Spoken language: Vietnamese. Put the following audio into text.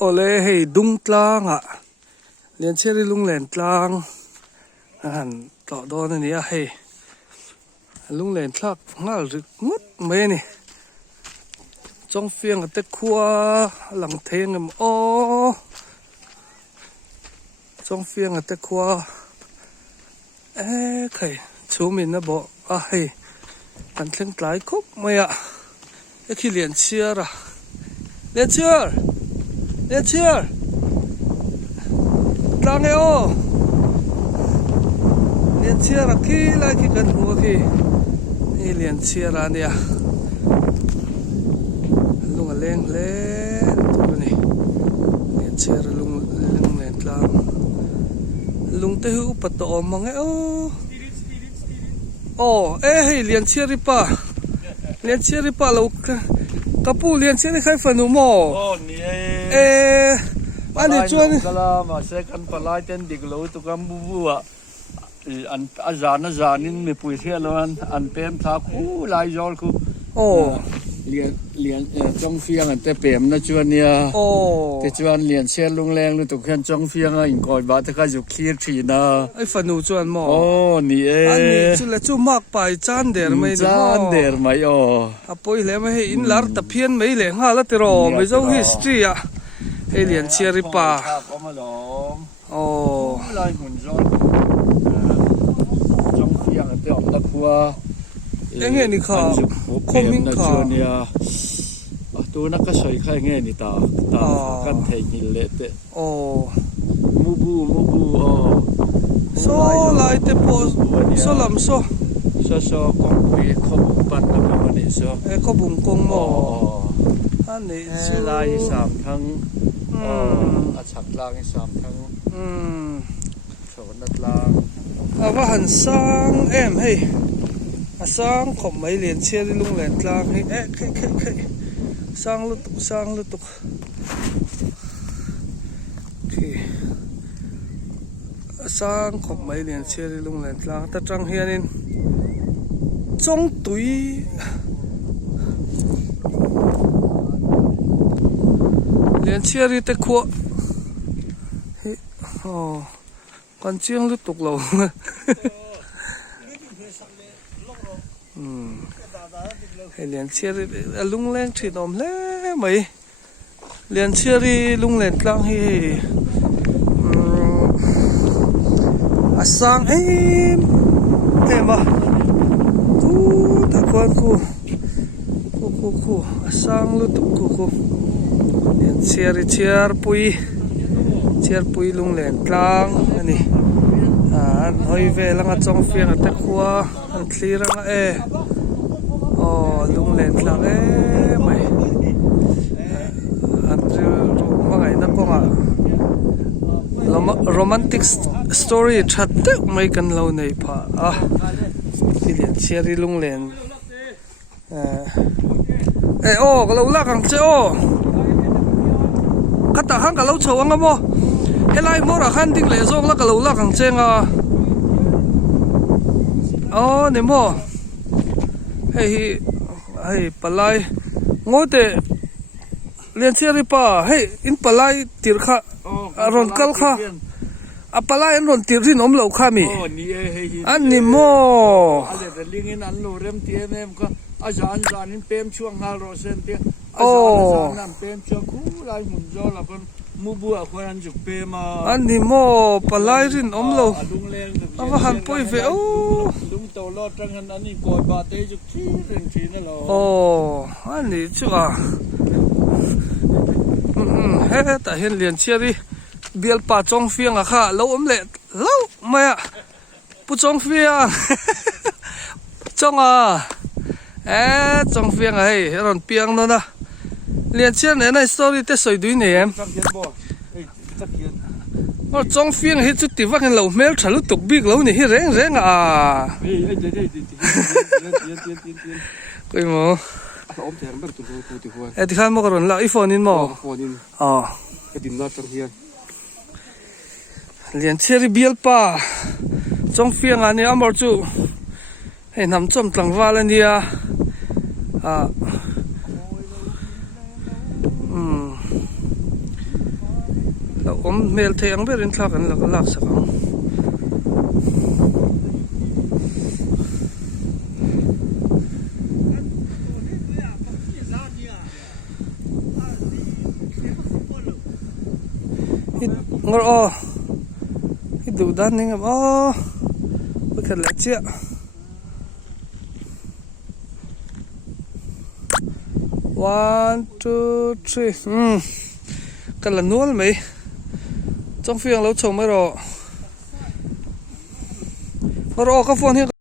ole hei dung tlang ah lian cheri lung len tlang han to do na ni a hei lung len thlak ngal rik ngut mai ni chong fiang ate khua lang theng em o chong fiang ate khua khai chu min na bo a hei an thleng tlai khop mai a khi lian chiar a lian chiar tlang e o lian chiar a khi lai khi kan hu khi ni lian chiar a nia lung a leng len tu ni lian chiar lung len tlang lung te hu pato mang e o hei lian chiar ri pa lo kapu lian chiar khai fanu mo ni ani chuan kala ma second palai ten diglo tu kam bu a an azanin me pui thialon an pem tha khu lai jol khu lian chong fiang an te pem na chuan nia te chuan lian chen lung leng lu tu khan chong fiang a in koi ba te kha ju clear thi na ai fanu chuan mo ni ani chu la chu mak pai chan der mai apoi le mai in lar ta phian mai le nga la te ro mai zo history a hei lian chiar ri pa lai mun zon chong fiang an te om la khua nghe ni kha coming kha tu na ka soi khai nghe ni ta kan thei ni le te mu bu so lai te po so lam so kong pui khop pan na ka ni so ko bung kong mo an ni chu lai sam thang a chak lang sam thang chon na lang wa han sang em hei sang khom mai lian chiar lung len tlang hi khai sang lu tuk khi sang khom mai lian chiar lung len tlang ta tang hianin chong tui lian chiar te kho hi kan chiang lu tuk lo hei lian chiar lung leng thi nom le mai lian chiar lung len tlang hi asang ma tu ta kon ku asang lu tu ku lian chiar pui lung len tlang ani an hoi ve langa chong fiang ate khua an thliranga lung len tlang mai an ru mangai na konga romantic story that mai kan lo nei pha lian chiar lung len ka lo la kang che kata hang ka lo chawanga mo helai mo ra khan ding le zong la ka lo la kang chenga ne mo hei palai ngote lian chiar ri pa hei in palai tir kha ron kal kha a palai an ron tir rin om lo kha mi an ni mo ale de lingin an lo rem tie nem ka azan in pem chuang hal ro sen tie azan pem chuang khu lai mun zo la pon mu bu a khwan juk pe ma an ni mo palai rin om lo awa han poi ve lung to lo tang han ani koi ba te juk thi ren thi na lo an ni chu a he ta hen lian chiar ri bial pa chong fiang a kha lo om le lo maya pu chong fiang chong chong fiang hei ron piang no na lian chiar ne na story te soi dui ne em chong fiang hi chu ti wakin lo mel thalu tuk bik lo ni hi reng koi mo ti khan mo ron la iphone in mo dim na tang hian lian chiar bial pa chong fiang ani amor chu hei nam chom tlang wal ania เราเมลเทียงไปเรียนคลากันแล้วก็ลากสักครั้งงอฮิดูด้านนี้ครับไปกันแล้วเจ้า1 2 3กันละนวลไหมจ้องเฟียงแล้วชมไม่รอก็ฟอนที่